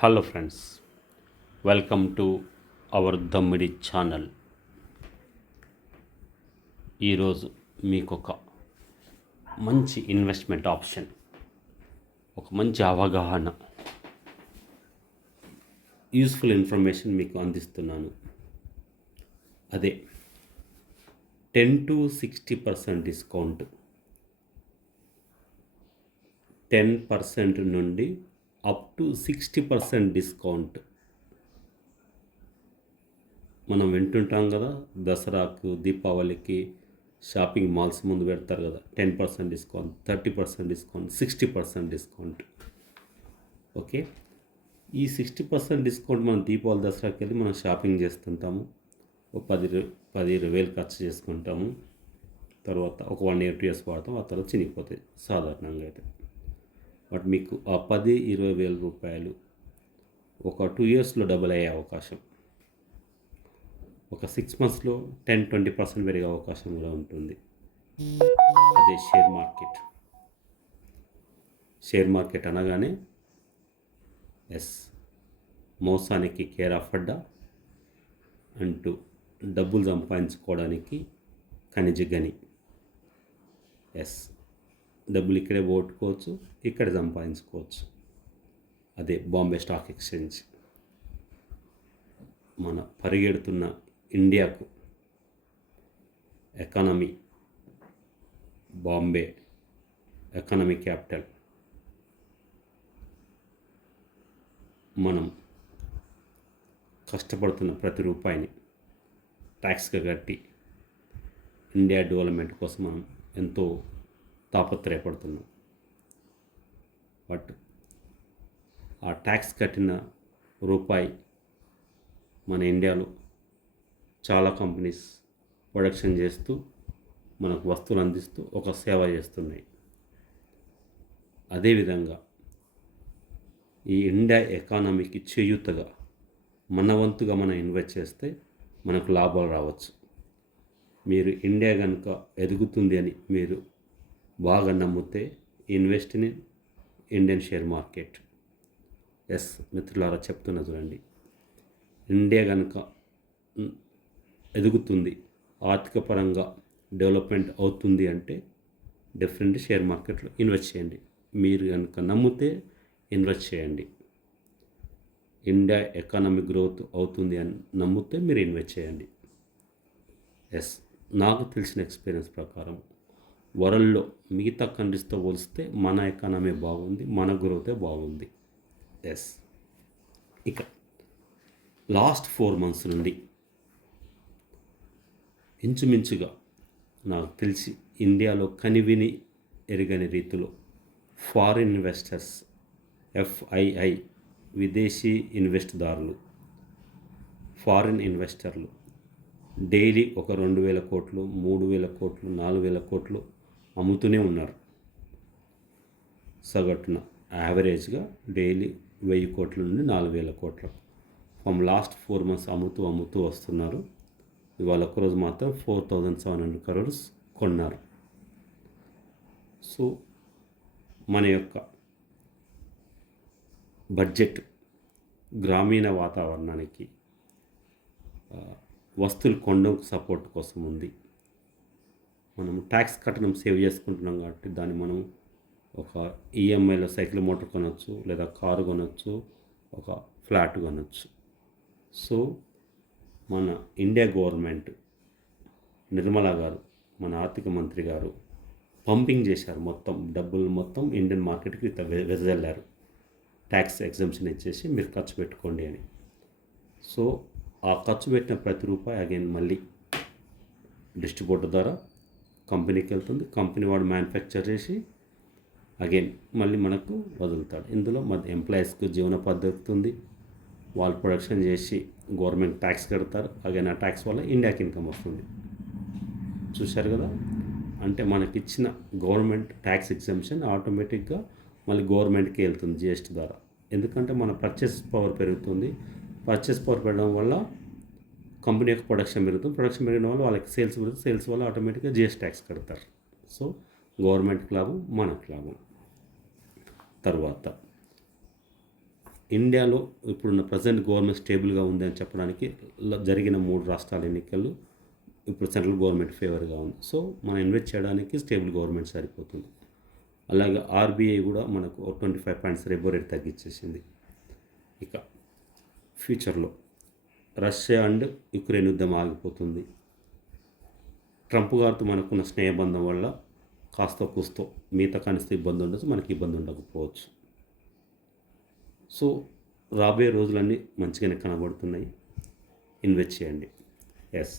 Hello friends, welcome to our Dammidi channel. ఈరోజు మీకు ఒక మంచి ఇన్వెస్ట్మెంట్ ఆప్షన్, ఒక మంచి అవగాహన, యూస్ఫుల్ ఇన్ఫర్మేషన్ మీకు అందిస్తున్నాను. అదే 10-60% డిస్కౌంట్, 10% నుండి అప్ టు 60% డిస్కౌంట్. మనం వింటుంటాం కదా, దసరాకు దీపావళికి షాపింగ్ మాల్స్ ముందు పెడతారు కదా, 10% డిస్కౌంట్, 30% డిస్కౌంట్, 60% డిస్కౌంట్. ఓకే, ఈ 60% డిస్కౌంట్ మనం దీపావళి దసరాకి వెళ్ళి మనం షాపింగ్ చేస్తుంటాము. ఒక 10-20 ఖర్చు చేసుకుంటాము. తర్వాత ఒక 1 year 2 years వాడతాం, ఆ తర్వాత చినిగిపోతాయి సాధారణంగా అయితే. బట్ మీకు ఆ 10-20 వేల రూపాయలు ఒక 2 yearsలో డబుల్ అయ్యే అవకాశం, ఒక 6 monthsలో 10-20% పెరిగే అవకాశం కూడా ఉంటుంది. అదే షేర్ మార్కెట్. షేర్ మార్కెట్ అనగానే మోసానికి కేర్ ఆఫ్ అడ్డా అంటూ డబ్బులు సంపాదించుకోవడానికి ఖనిజ గని. డబ్బులు ఇక్కడే పోగొట్టుకోవచ్చు, ఇక్కడే సంపాదించుకోవచ్చు. అదే బాంబే స్టాక్ ఎక్స్చేంజ్. మన పరిగెడుతున్న ఇండియాకు ఎకానమీ, బాంబే ఎకానమీ క్యాపిటల్. మనం కష్టపడుతున్న ప్రతి రూపాయిని ట్యాక్స్గా కట్టి ఇండియా డెవలప్మెంట్ కోసం మనం ఎంతో తాపత్రయపడుతున్నాం. బట్ ఆ ట్యాక్స్ కట్టిన రూపాయి మన ఇండియాలో చాలా కంపెనీస్ ప్రొడక్షన్ చేస్తూ మనకు వస్తువులు అందిస్తూ ఒక సేవ చేస్తున్నాయి. అదేవిధంగా ఈ ఇండియా ఎకానమీకి చేయూతగా మన వంతుగా మనం ఇన్వెస్ట్ చేస్తే మనకు లాభాలు రావచ్చు. మీరు ఇండియా కనుక ఎదుగుతుంది అని మీరు బాగా నమ్మితే invest in Indian share market. మిత్రులారా, చెప్తున్నా చూడండి, ఇండియా కనుక ఎదుగుతుంది, ఆర్థిక పరంగా డెవలప్మెంట్ అవుతుంది అంటే డెఫినెట్లీ షేర్ మార్కెట్లో ఇన్వెస్ట్ చేయండి. మీరు కనుక నమ్మితే ఇన్వెస్ట్ చేయండి. ఇండియా ఎకానమీ గ్రోత్ అవుతుంది అని నమ్మితే మీరు ఇన్వెస్ట్ చేయండి. నాకు తెలిసిన ఎక్స్పీరియన్స్ ప్రకారం వరల్డ్లో మిగతా కంట్రీస్తో పోలిస్తే మన ఎకానమీ బాగుంది, మన గ్రోతే బాగుంది. ఇక లాస్ట్ 4 months నుండి ఇంచుమించుగా నాకు తెలిసి ఇండియాలో కనివిని ఎరగని రీతిలో ఫారిన్ ఇన్వెస్టర్స్, FII, విదేశీ ఇన్వెస్ట్దారులు, ఫారిన్ ఇన్వెస్టర్లు డైలీ ఒక 2,000 కోట్లు, 3,000 కోట్లు, 4,000 కోట్లు అమ్ముతూనే ఉన్నారు. సగటున యావరేజ్గా డైలీ 1,000 కోట్ల నుండి 4,000 కోట్ల ఫ్రమ్ లాస్ట్ 4 months అమ్ముతూ వస్తున్నారు. ఇవాళ ఒకరోజు మాత్రం 4,700 crores కొన్నారు. సో మన యొక్క బడ్జెట్ గ్రామీణ వాతావరణానికి, వస్తువులు కొనడానికి సపోర్ట్ కోసం ఉంది. మనం ట్యాక్స్ కట్టడం సేవ్ చేసుకుంటున్నాం కాబట్టి దాన్ని మనం ఒక ఈఎంఐలో సైకిల్ మోటార్ కొనవచ్చు, లేదా కారు కొనవచ్చు, ఒక ఫ్లాట్ కొనవచ్చు. సో మన ఇండియా గవర్నమెంట్, నిర్మలా గారు, మన ఆర్థిక మంత్రి గారు పంపింగ్ చేశారు. డబ్బులు మొత్తం ఇండియన్ మార్కెట్కి వెదజల్లారు. ట్యాక్స్ ఎగ్జంప్షన్ ఇచ్చేసి మీరు ఖర్చు పెట్టుకోండి అని. సో ఆ ఖర్చు పెట్టిన ప్రతి రూపాయి అగైన్ మళ్ళీ డిస్ట్రిబ్యూటర్ ద్వారా కంపెనీకి వెళ్తుంది. కంపెనీ వాడు మ్యానుఫ్యాక్చర్ చేసి అగైన్ మళ్ళీ మనకు వదులుతాడు. ఇందులో మన ఎంప్లాయీస్కి జీవనోపాధి దొరుకుతుంది. వాళ్ళు ప్రొడక్షన్ చేసి గవర్నమెంట్ ట్యాక్స్ కడతారు. అగైన్ ఆ ట్యాక్స్ వల్ల ఇండియాకి ఇన్కమ్ వస్తుంది. చూశారు కదా, అంటే మనకిచ్చిన గవర్నమెంట్ ట్యాక్స్ ఎగ్జంప్షన్ ఆటోమేటిక్గా మళ్ళీ గవర్నమెంట్కి వెళ్తుంది GST ద్వారా. ఎందుకంటే మన పర్చేస్ పవర్ పెరుగుతుంది. పర్చేస్ పవర్ పెరగడం వల్ల కంపెనీ యొక్క ప్రొడక్షన్ పెరుగుతుంది. ప్రొడక్షన్ పెరగడం వల్ల వాళ్ళకి సేల్స్ పెరుగుతుంది. సేల్స్ వల్ల ఆటోమేటిక్గా GST ట్యాక్స్ కడతారు. సో గవర్నమెంట్కి లాభం, మనకు లాభం. తర్వాత ఇండియాలో ఇప్పుడున్న ప్రజెంట్ గవర్నమెంట్ స్టేబుల్గా ఉంది అని చెప్పడానికి జరిగిన 3 రాష్ట్రాల ఎన్నికలు ఇప్పుడు సెంట్రల్ గవర్నమెంట్ ఫేవర్గా ఉంది. సో మనం ఇన్వెస్ట్ చేయడానికి స్టేబుల్ గవర్నమెంట్ సరిపోతుంది. అలాగే ఆర్బీఐ కూడా మనకు 25 పాయింట్స్ రెపో రేట్ తగ్గించేసింది. ఇక ఫ్యూచర్లో రష్యా అండ్ యుక్రెయిన్ యుద్ధం ఆగిపోతుంది. ట్రంప్ గారితో మనకున్న స్నేహబంధం వల్ల కాస్త కూస్తో మిగతా కనిస్తే ఇబ్బంది ఉండొచ్చు, మనకి ఇబ్బంది ఉండకపోవచ్చు. సో రాబోయే రోజులన్నీ మంచిగానే కనబడుతున్నాయి. ఇన్వెస్ట్ చేయండి. ఎస్,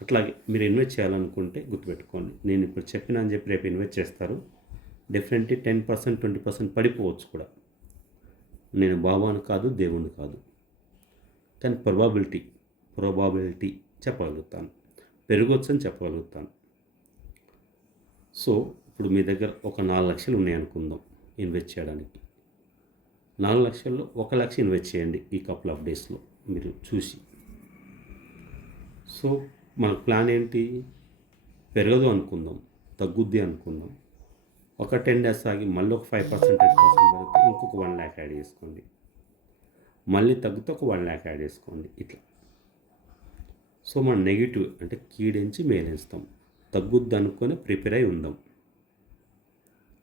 అట్లాగే మీరు ఇన్వెస్ట్ చేయాలనుకుంటే గుర్తుపెట్టుకోండి, నేను ఇప్పుడు చెప్పినా అని చెప్పి రేపు ఇన్వెస్ట్ చేస్తారు, డెఫినెట్లీ 10% 20% పడిపోవచ్చు కూడా. నేను బాబాను కాదు, దేవుణ్ణి కాదు, కానీ ప్రాబబిలిటీ చెప్పగలుగుతాను, పెరగవచ్చు అని చెప్పగలుగుతాను. సో ఇప్పుడు మీ దగ్గర ఒక 4 లక్షలు ఉన్నాయనుకుందాం ఇన్వెస్ట్ చేయడానికి. 4 లక్షల్లో 1 లక్ష ఇన్వెస్ట్ చేయండి ఈ కపుల్ ఆఫ్ డేస్లో మీరు చూసి. సో మన ప్లాన్ ఏంటి? పెరగదు అనుకుందాం, తగ్గుద్ది అనుకుందాం. ఒక 10 డేస్ ఆగి మళ్ళీ ఒక 5% పెరిగితే ఇంకొక 1 lakh యాడ్ చేసుకోండి. మళ్ళీ తగ్గితే ఒక 1 lakh యాడ్ చేసుకోండి. ఇట్లా. సో మనం నెగిటివ్ అంటే కీడించి మేలేస్తాం, తగ్గుద్ది అనుకొని ప్రిపేర్ అయి ఉందాం.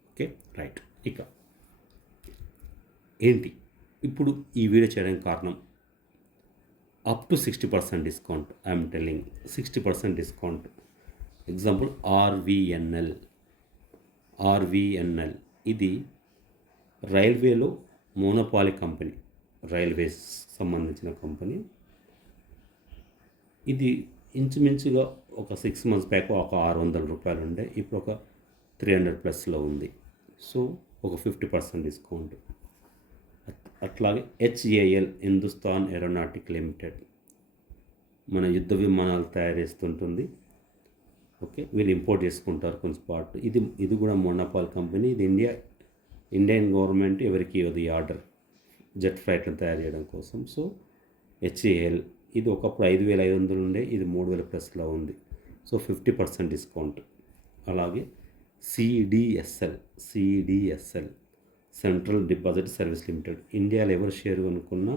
Okay, right. ఇక ఏంటి ఇప్పుడు ఈ వీడియో చేయడానికి కారణం, up to 60% discount. I'm telling 60% discount. Example RVNL ఇది రైల్వేలో మోనోపాలి కంపెనీ, రైల్వేస్ సంబంధించిన కంపెనీ. ఇది ఇంచుమించుగా ఒక 6 months బ్యాక్ ఒక 600 రూపాయలు ఉండే, ఇప్పుడు ఒక 300+ ఉంది. సో ఒక 50% డిస్కౌంట్. అట్లాగే హెచ్ఏఎల్, హిందుస్థాన్ ఏరోనాటిక్ లిమిటెడ్, మన యుద్ధ విమానాలు తయారు చేస్తుంటుంది. ఓకే, వీళ్ళు ఇంపోర్ట్ చేసుకుంటారు కొంచెం పార్ట్. ఇది కూడా మోనోపాల్ కంపెనీ. ఇది ఇండియన్ గవర్నమెంట్ ఎవరికి ఇవ్వదు ఈ ఆర్డర్, జెట్ ఫ్లైట్లను తయారు చేయడం కోసం. సో హెచ్ఏఎల్ ఇది ఒకప్పుడు 5,500 ఉండే, ఇది 3,000+లో ఉంది. So 50% discount. అలాగే CDSL central deposit service limited, ఇండియాలో ఎవరు షేర్ కొనుక్కున్నా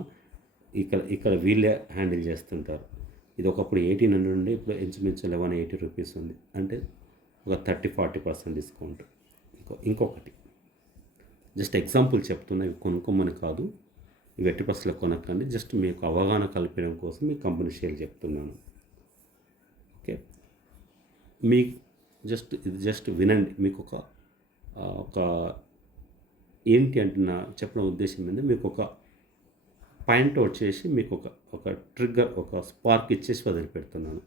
ఇక్కడ వీళ్ళే హ్యాండిల్ చేస్తుంటారు. ఇది ఒకప్పుడు 1,800 ఉండే, ఇప్పుడు ఇంచుమించు 1,180 రూపీస్ ఉంది. అంటే ఒక 30-40% డిస్కౌంట్. ఇంకొకటి జస్ట్ ఎగ్జాంపుల్ చెప్తున్నా, ఇవి కొనుక్కోమని కాదు, ఇవి 80%లో కొనకండి, జస్ట్ మీకు అవగాహన కల్పించడం కోసం మీ కంపెనీ షేర్ చెప్తున్నాను. ఓకే, మీకు జస్ట్ వినండి. మీకు ఒక ఏంటి అంటే నా చెప్పిన ఉద్దేశం ఏంటంటే, మీకు ఒక పాయింట్ అవుట్ చేసి మీకు ఒక ట్రిగ్గర్, ఒక స్పార్క్ ఇచ్చేసి వదిలిపెడుతున్నాను.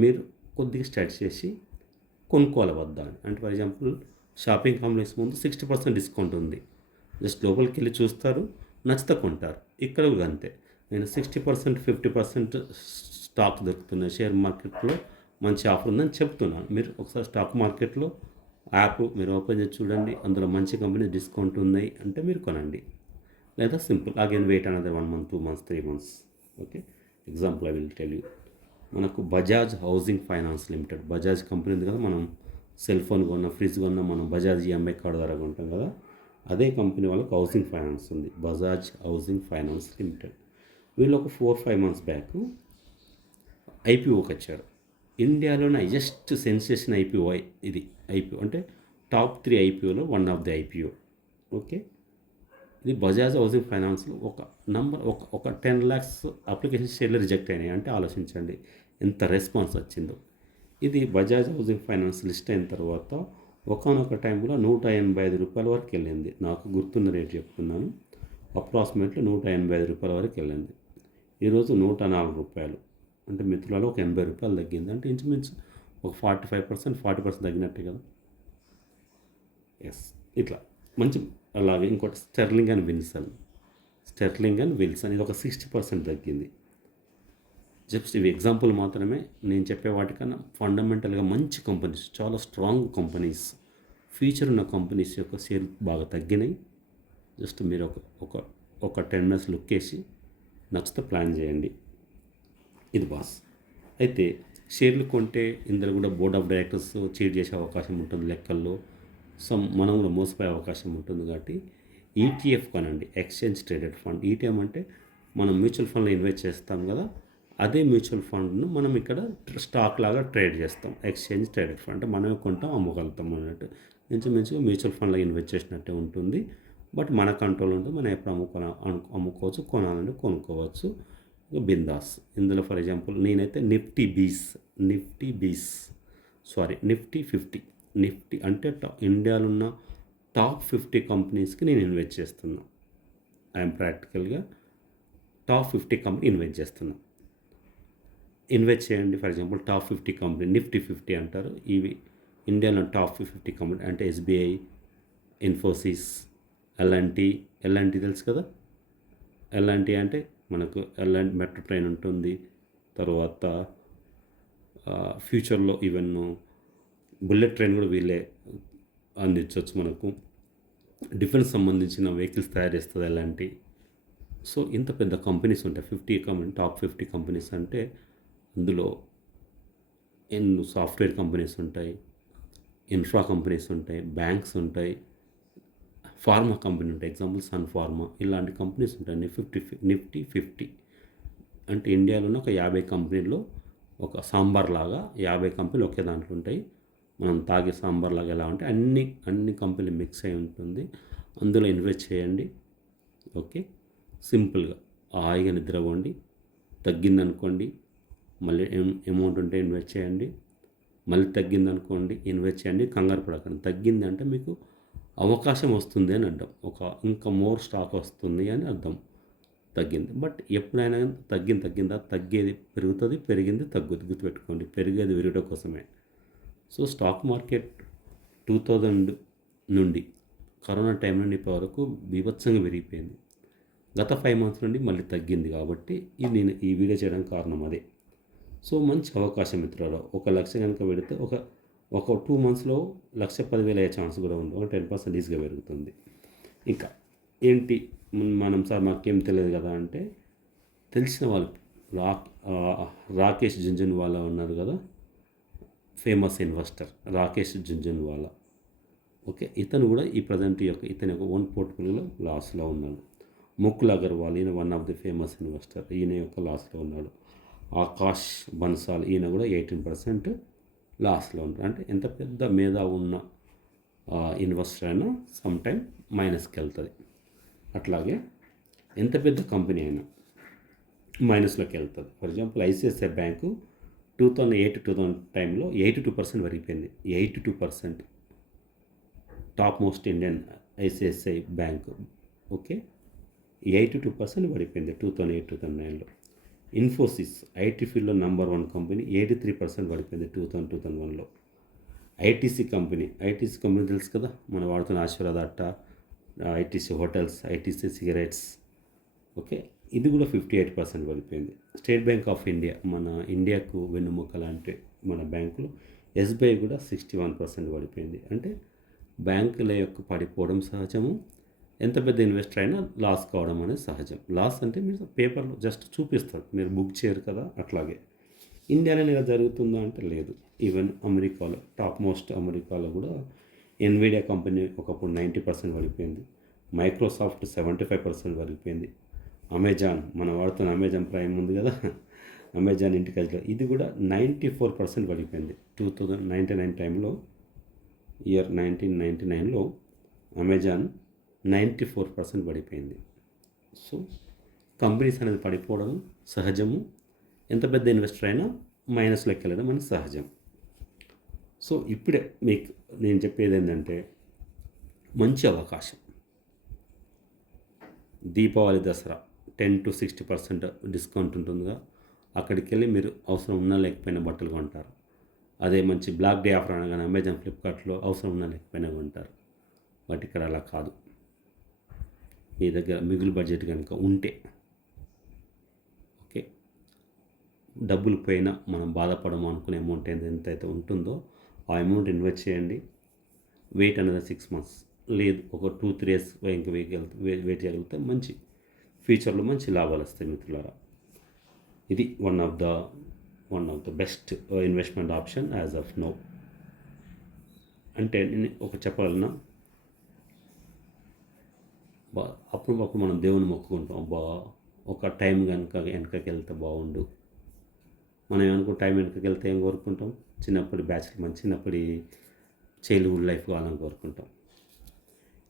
మీరు కొద్దిగా స్టార్ట్ చేసి కొనుక్కోవాలి వద్దా అని. అంటే ఫర్ ఎగ్జాంపుల్ షాపింగ్ కాంప్లెక్స్ ముందు 60% డిస్కౌంట్ ఉంది, జస్ట్ లోపలికి వెళ్ళి చూస్తారు, నచ్చితే కొంటారు. ఇక్కడ కూడా అంతే, నేను 60% 50% స్టాక్ దొరుకుతున్నాయి షేర్ మార్కెట్లో, మంచి ఆఫర్ ఉందని చెప్తున్నాను. మీరు ఒకసారి స్టాక్ మార్కెట్లో యాప్ మీరు ఓపెన్ చేసి చూడండి, అందులో మంచి కంపెనీ డిస్కౌంట్ ఉన్నాయి అంటే మీరు కొనండి. లేదా simple again wait another 1 month 2 months 3 months. Okay, example I will tell you. మనకు Bajaj housing finance limited, Bajaj company ఉంది కదా, మనం సెల్ ఫోన్ కొన్నా, ఫ్రిడ్జ్ కొన్నా మనం బజాజ్ ఈఎంఐ కార్డు ద్వారా కొంటాం కదా, అదే కంపెనీ వాళ్ళకి హౌసింగ్ ఫైనాన్స్ ఉంది, బజాజ్ హౌసింగ్ ఫైనాన్స్ లిమిటెడ్. వీళ్ళు ఒక 4-5 months బ్యాక్ ఐపీఓకి వచ్చారు. ఇండియాలోనే హైయెస్ట్ సెన్సేషన్ ఐపీఓ ఇది. ఐపీఓ అంటే టాప్ 3 ఐపీఓలో one of the IPO. Okay, ఇది బజాజ్ హౌసింగ్ ఫైనాన్స్లో ఒక 10 lakhs అప్లికేషన్ షేర్లు రిజెక్ట్ అయినాయి. అంటే ఆలోచించండి ఎంత రెస్పాన్స్ వచ్చిందో. ఇది బజాజ్ హౌసింగ్ ఫైనాన్స్ లిస్ట్ అయిన తర్వాత ఒకనొక టైంలో 185 రూపాయల వరకు వెళ్ళింది. నాకు గుర్తున్న రేట్ చెప్తున్నాను, అప్రాక్సిమేట్లీ 185 రూపాయల వరకు వెళ్ళింది. ఈరోజు 104 రూపాయలు. అంటే మిత్రులలో ఒక 80 రూపాయలు తగ్గింది. అంటే ఇంచుమించు ఒక 40% తగ్గినట్టే కదా. ఎస్, ఇట్లా మంచి. అలాగే ఇంకోటి స్టెర్లింగ్ అండ్ విల్సన్ ఇది ఒక 60% తగ్గింది. జస్ట్ ఇవి ఎగ్జాంపుల్ మాత్రమే. నేను చెప్పే వాటికన్నా ఫండమెంటల్గా మంచి కంపెనీస్, చాలా స్ట్రాంగ్ కంపెనీస్, ఫ్యూచర్ ఉన్న కంపెనీస్ యొక్క షేర్ బాగా తగ్గినాయి. జస్ట్ మీరు ఒక 10 minutes లుక్ వేసి నచ్చితే ప్లాన్ చేయండి. ఇది బాస్. అయితే షేర్లు కొంటే ఇందులో కూడా బోర్డ్ ఆఫ్ డైరెక్టర్స్ చీట్ చేసే అవకాశం ఉంటుంది లెక్కల్లో, మనం కూడా మోసపోయే అవకాశం ఉంటుంది. కాబట్టి ఈటీఎఫ్ కొనండి, ఎక్స్చేంజ్ ట్రేడెడ్ ఫండ్. ఈటీఎం అంటే మనం మ్యూచువల్ ఫండ్లో ఇన్వెస్ట్ చేస్తాం కదా, అదే మ్యూచువల్ ఫండ్ను మనం ఇక్కడ స్టాక్ లాగా ట్రేడ్ చేస్తాం. ఎక్స్చేంజ్ ట్రేడెడ్ ఫండ్ అంటే మనమే కొంటాం, అమ్మగలుగుతాం అన్నట్టు. ఇంచుమించుగా మ్యూచువల్ ఫండ్లో ఇన్వెస్ట్ చేసినట్టే ఉంటుంది. బట్ మన కంట్రోల్ ఉంటుంది, మనం ఎప్పుడు అమ్ముకోవచ్చు, కొనాలంటే కొనుక్కోవచ్చు. బిందాస్. ఇందులో ఫర్ ఎగ్జాంపుల్ నేనైతే నిఫ్టీ 50, నిఫ్టీ అంటే ఇండియాలో ఉన్న టాప్ 50 కంపెనీస్కి నేను ఇన్వెస్ట్ చేస్తున్నా. ఐఎమ్ ప్రాక్టికల్గా టాప్ 50 కంపెనీ ఇన్వెస్ట్ చేస్తున్నా. ఇన్వెస్ట్ చేయండి. For example top 50 company Nifty 50 అంటారు. ఇవి ఇండియాలో టాప్ 50 కంపెనీ అంటే ఎస్బీఐ, ఇన్ఫోసిస్, ఎల్ఎన్టీ తెలుసు కదా. ఎల్ఎన్టీ అంటే మనకు ఎల్ఎన్టీ మెట్రో ట్రైన్ ఉంటుంది. తర్వాత ఫ్యూచర్లో ఈవెన్ బుల్లెట్ ట్రైన్ కూడా వీళ్ళే అందించవచ్చు మనకు. డిఫెన్స్ సంబంధించిన వెహికల్స్ తయారు చేస్తుంది ఎల్ఎన్టీ. సో ఇంత పెద్ద కంపెనీస్ ఉంటాయి. 50 కంపెనీ, టాప్ 50 కంపెనీస్ అంటే అందులో ఎన్నో సాఫ్ట్వేర్ కంపెనీస్ ఉంటాయి, ఇన్ఫ్రా కంపెనీస్ ఉంటాయి, బ్యాంక్స్ ఉంటాయి, ఫార్మా కంపెనీ ఉంటాయి. ఎగ్జాంపుల్ సన్ ఫార్మా, ఇలాంటి కంపెనీస్ ఉంటాయి. నిఫ్టీ 50 అంటే ఇండియాలో ఉన్న ఒక 50 కంపెనీల్లో ఒక సాంబార్ లాగా 50 కంపెనీలు ఒకే దాంట్లో ఉంటాయి. మనం తాగే సాంబార్ లాగా ఎలా ఉంటే అన్ని కంపెనీలు మిక్స్ అయి ఉంటుంది. అందులో ఇన్వెస్ట్ చేయండి. ఓకే, సింపుల్గా హాయిగా నిద్రపోండి. తగ్గిందనుకోండి మళ్ళీ అమౌంట్ ఉంటే ఇన్వెస్ట్ చేయండి. మళ్ళీ తగ్గిందనుకోండి ఇన్వెస్ట్ చేయండి. కంగారు పడకండి. తగ్గింది అంటే మీకు అవకాశం వస్తుంది అని అర్థం. ఇంకా మోర్ స్టాక్ వస్తుంది అని అర్థం. తగ్గింది. బట్ ఎప్పుడైనా తగ్గిందా, తగ్గేది పెరుగుతుంది, పెరిగింది తగ్గుతుంది. గుర్తుపెట్టుకోండి, పెరిగేది విరగడం కోసమే. సో స్టాక్ మార్కెట్ 2000 నుండి కరోనా టైం నుండి ఇప్పటి వరకు బీభత్సంగా పెరిగిపోయింది. గత 5 months నుండి మళ్ళీ తగ్గింది. కాబట్టి నేను ఈ వీడియో చేయడానికి కారణం అదే. సో మంచి అవకాశం మిత్రులు. 1 లక్ష కనుక పెడితే ఒక 2 monthsలో 1,10,000 అయ్యే ఛాన్స్ కూడా ఉంది. ఒక 10% ఈజీగా పెరుగుతుంది. ఇంకా ఏంటి సార్ మాకేం తెలియదు కదా అంటే, తెలిసిన వాళ్ళు రాకేష్ జుంజున్వాలా ఉన్నారు కదా, famous investor Rakesh Jhunjhunwala. Okay, ఇతను కూడా ఈ ప్రజెంట్ ఇతని యొక్క ఓన్ పోర్ట్ఫోలియోలో లాస్లో ఉన్నాడు. ముకుల్ అగర్వాల్, ఈయన one of the famous investor, ఈయన యొక్క లాస్లో ఉన్నాడు. ఆకాష్ బన్సాల్, ఈయన కూడా 18% లాస్లో ఉంటాడు. అంటే ఎంత పెద్ద మేధా ఉన్న ఇన్వెస్టర్ అయినా సమ్ టైమ్ మైనస్కి వెళ్తుంది. అట్లాగే ఎంత పెద్ద కంపెనీ అయినా మైనస్లోకి వెళ్తుంది. ఫర్ ఎగ్జాంపుల్ ఐసిఐసిఐ బ్యాంకు 2008-2000 టైంలో 82% పెరిగిపోయింది. 82%. Top most Indian ICICI bank. Okay, 82% పడిపోయింది 2008-2009లో. ఇన్ఫోసిస్ ఐటీ ఫీల్డ్లో నెంబర్ 1 కంపెనీ, 83% పడిపోయింది 2000-2001లో. ఐటీసీ కంపెనీ తెలుసు కదా, మనం వాడుతున్న ఆశీర్వాద అట్ట, ITC hotels, ITC cigarettes. Okay, ఇది కూడా 58% పడిపోయింది. స్టేట్ బ్యాంక్ ఆఫ్ ఇండియా, మన ఇండియాకు వెన్నుముక్క లాంటి మన బ్యాంకులు, ఎస్బీఐ కూడా 61% పడిపోయింది. అంటే బ్యాంకుల యొక్క పడిపోవడం సహజము. ఎంత పెద్ద ఇన్వెస్టర్ అయినా లాస్ కావడం అనేది సహజం. లాస్ అంటే మీరు పేపర్లో జస్ట్ చూపిస్తారు, మీరు బుక్ చేయరు కదా. అట్లాగే ఇండియాలో ఇలా జరుగుతుందా అంటే లేదు. ఈవెన్ అమెరికాలో, టాప్ మోస్ట్ అమెరికాలో కూడా ఎన్విడియా కంపెనీ ఒకప్పుడు 90% పడిపోయింది. మైక్రోసాఫ్ట్ 75% పడిపోయింది. అమెజాన్, మనం వాడుతున్న అమెజాన్ ప్రైమ్ ఉంది కదా, అమెజాన్ ఇంటికి ఇది కూడా 94% పడిపోయింది. 2099 టైంలో, ఇయర్ 1999లో అమెజాన్ 94% పడిపోయింది. సో కంపెనీస్ అనేది పడిపోవడం సహజము. ఎంత పెద్ద ఇన్వెస్టర్ అయినా మైనస్లోకి వెళ్ళడం అనేది సహజం. సో ఇప్పుడే మీకు నేను చెప్పేది ఏంటంటే, మంచి అవకాశం. దీపావళి, దసరా 10-60% డిస్కౌంట్ ఉంటుందిగా, అక్కడికి వెళ్ళి మీరు అవసరం ఉన్నా లేకపోయినా బట్టలు కొంటారు. అదే మంచి బ్లాక్ డే ఆఫర్ అనగానే అమెజాన్, ఫ్లిప్కార్ట్లో అవసరం ఉన్నా లేకపోయినా కొంటారు. బట్ ఇక్కడ అలా కాదు. మీ దగ్గర మిగులు బడ్జెట్ కనుక ఉంటే, ఓకే, డబ్బులు పోయినా మనం బాధపడము అనుకునే అమౌంట్ ఎంతైతే ఉంటుందో ఆ అమౌంట్ ఇన్వెస్ట్ చేయండి. వెయిట్ అనేది 6 months, లేదు ఒక 2-3 years ఇంకా వెయిట్ చేయగలిగితే మంచి ఫ్యూచర్లో మంచి లాభాలు వస్తాయి మిత్రులారా. ఇది one of the best investment option as of now. అంటే నేను చెప్పాలన్నా, బా అప్పుడు మనం దేవుని మొక్కుకుంటాం. ఒక టైం కనుక వెనకకి వెళ్తే బాగుండు. మనం ఏమనుకుంటాం, టైం వెనకకి వెళ్తే ఏం కోరుకుంటాం? చిన్నప్పటి బ్యాచ్లు మన చిన్నప్పటి చైల్డ్హుడ్ లైఫ్ కావాలని కోరుకుంటాం.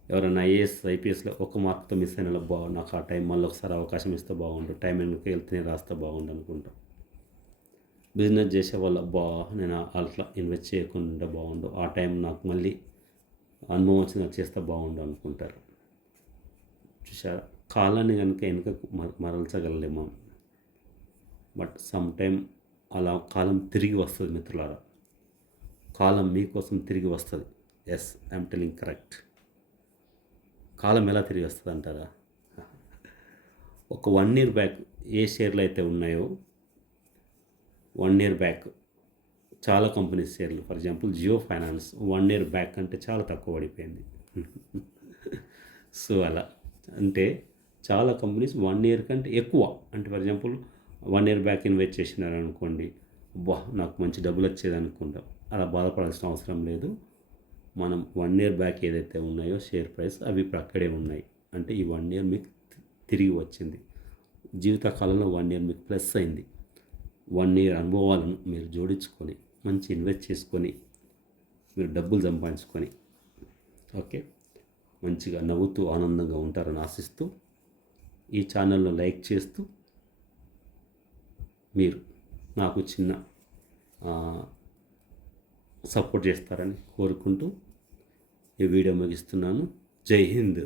ఎవరైనా ఐఏఎస్ ఐపీఎస్లో ఒక మార్కుతో మిస్ అయిన నాకు ఆ టైం మళ్ళీ ఒకసారి అవకాశం ఇస్తే బాగుండు, టైం వెనక్కి వెళ్తేనే రాస్తే బాగుండు అనుకుంటాం. బిజినెస్ చేసే వాళ్ళు నేను అట్లా ఇన్వెస్ట్ చేయకుండా బాగుండు, ఆ టైం నాకు మళ్ళీ అనుభవం వచ్చిన చేస్తే బాగుండు అనుకుంటారు. చూసారా, కాలాన్ని కనుక వెనుకకు మరల్చగలలేము. బట్ సమ్ టైం అలా కాలం తిరిగి వస్తుంది మిత్రులారా. కాలం మీకోసం తిరిగి వస్తుంది. Yes, I'm telling correct. కాలం ఎలా తిరిగి వస్తుంది అంటారా? ఒక 1 ఇయర్ బ్యాక్ ఏ షేర్లు అయితే ఉన్నాయో, 1 ఇయర్ బ్యాక్ చాలా కంపెనీస్ షేర్లు, for example Jio finance 1 year back అంటే చాలా తక్కువ పడిపోయింది. సో అలా అంటే చాలా కంపెనీస్ 1 ఇయర్ కంటే ఎక్కువ, అంటే for example 1 year back invest చేసినారు అనుకోండి, నాకు మంచి డబ్బులు వచ్చేది అనుకుంటాం. అలా బాధపడాల్సిన అవసరం లేదు. మనం 1 ఇయర్ బ్యాక్ ఏదైతే ఉన్నాయో షేర్ ప్రైస్, అవి ఇప్పుడు అక్కడే ఉన్నాయి. అంటే ఈ 1 ఇయర్ మీకు తిరిగి వచ్చింది. జీవితకాలంలో 1 ఇయర్ మీకు ప్లస్ అయింది. 1 ఇయర్ అనుభవాలను మీరు జోడించుకొని మంచి ఇన్వెస్ట్ చేసుకొని మీరు డబ్బులు సంపాదించుకొని ఓకే, మంచిగా నవ్వుతూ ఆనందంగా ఉంటారని ఆశిస్తూ, ఈ ఛానల్ను లైక్ చేస్తూ మీరు నాకు చిన్న సపోర్ట్ చేస్తారని కోరుకుంటూ ఈ వీడియో ముగిస్తున్నాను. జై హింద్.